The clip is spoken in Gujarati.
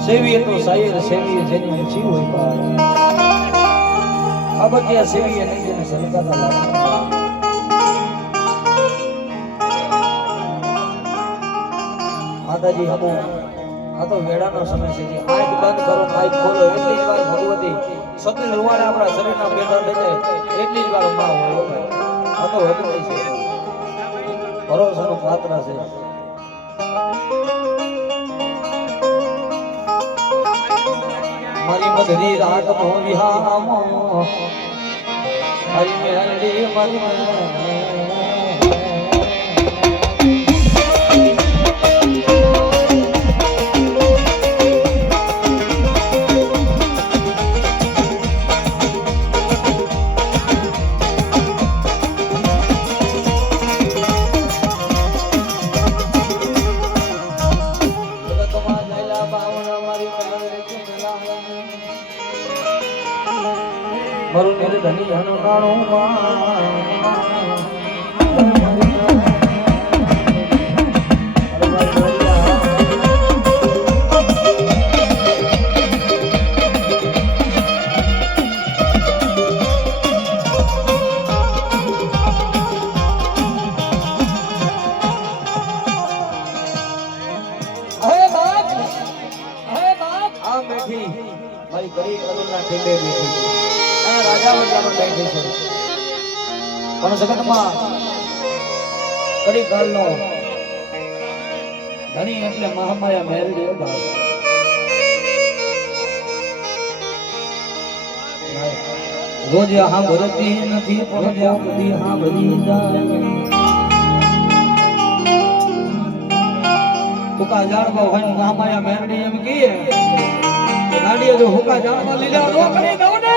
સેવીએ તો સાયર સેવીએ જેની જીવ હોય પાર અબક્યા સેવીએ નહીં જેને સલકાતા લાગે માતાજી હમો આ તો વેડાનો સમય છે આંખ બંધ કરો આંખ ખોલો એટલી જ વાર ભગવતી સતી રૂવાડે આપણા શરીરના પેટા થઈ જાય એટલી જ વાર માં હોય આ તો વધુ નહીં છે ભરોસાનો પાત્ર છે મારી મધરી રાત નો વિહામો હરી મેલડી મારી મારું નિર્ધની અનુકાણું મારી ગરીબ કદરના ઠેલે બેઠી રાજા બદલામાં બેઠી છે પણ જગતમાં કડી કાળનો ધણી એટલે મહામાયા મેરડી ભાવ રોજ હા ભરતી નથી પણ બધી હા બધી જાય તુકા જાણવા હોય મહામાયા મેરડી એમ કહીએ ગાડીઓ જો હુકા જાણવા લીધા નો કરી દઉં ને